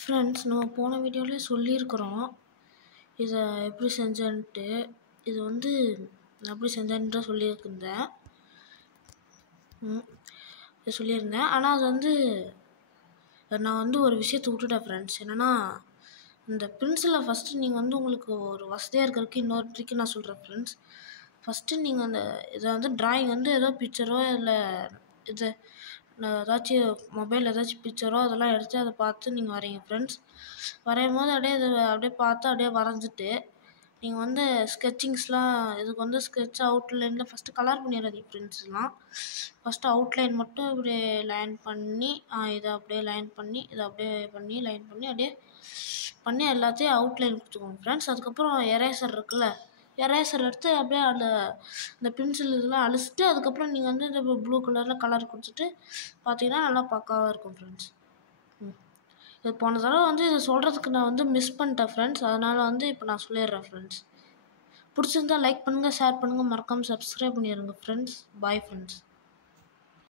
Friends, நம்ம போன வீடியோவிலே சொல்லியிருக்கிறோம் இதை எப்படி செஞ்சேன்ட்டு. இது வந்து எப்படி செஞ்சேன்ட்டு சொல்லியிருந்தேன். இது சொல்லியிருந்தேன். ஆனால் அது வந்து நான் வந்து ஒரு விஷயத்தை விட்டுட்டேன் ஃப்ரெண்ட்ஸ். என்னென்னா, இந்த பென்சிலை ஃபஸ்ட்டு நீங்கள் வந்து உங்களுக்கு ஒரு வசதியாக இருக்கிறதுக்கு இன்னொரு ட்ரிக்கு நான் சொல்கிறேன் ஃப்ரெண்ட்ஸ். ஃபஸ்ட்டு நீங்கள் அந்த இதை வந்து ட்ராயிங் வந்து ஏதோ பிக்சரோ இல்லை இது ஏதாச்சும் மொபைலில் ஏதாச்சும் பிக்சரோ அதெல்லாம் எடுத்து அதை பார்த்து நீங்கள் வரைங்க ஃப்ரெண்ட்ஸ். வரையும் போது அப்படியே பார்த்து அப்படியே வரைஞ்சிட்டு நீங்கள் வந்து ஸ்கெட்சிங்ஸ்லாம் இதுக்கு வந்து ஸ்கெட்ச் அவுட்லைனில் ஃபஸ்ட்டு கலர் பண்ணிடாதீங்க ஃப்ரெண்ட்ஸ்லாம். ஃபஸ்ட்டு அவுட்லைன் மட்டும் இப்படி லைன் பண்ணி இதை அப்படியே லைன் பண்ணி இதை அப்படியே பண்ணி லைன் பண்ணி அப்படியே பண்ணி எல்லாத்தையும் அவுட்லைன் கொடுத்துக்கோங்க ஃப்ரெண்ட்ஸ். அதுக்கப்புறம் எரேசர் இருக்குல்ல, எரேசர் எடுத்து அப்படியே அந்த பென்சில் இதெல்லாம் அழிச்சிட்டு அதுக்கப்புறம் நீங்கள் வந்து இந்த ப்ளூ கலரில் கலர் கொடுத்துட்டு பார்த்தீங்கன்னா நல்லா பக்காவாக இருக்கும் ஃப்ரெண்ட்ஸ். இது போன தடவை வந்து இதை சொல்கிறதுக்கு நான் வந்து மிஸ் பண்ணிட்டேன் ஃப்ரெண்ட்ஸ். அதனால் வந்து இப்போ நான் சொல்லிடுறேன் ஃப்ரெண்ட்ஸ். பிடிச்சிருந்தா லைக் பண்ணுங்கள், ஷேர் பண்ணுங்கள், மறக்காமல் சப்ஸ்கிரைப் பண்ணிடுங்க ஃப்ரெண்ட்ஸ். Bye friends.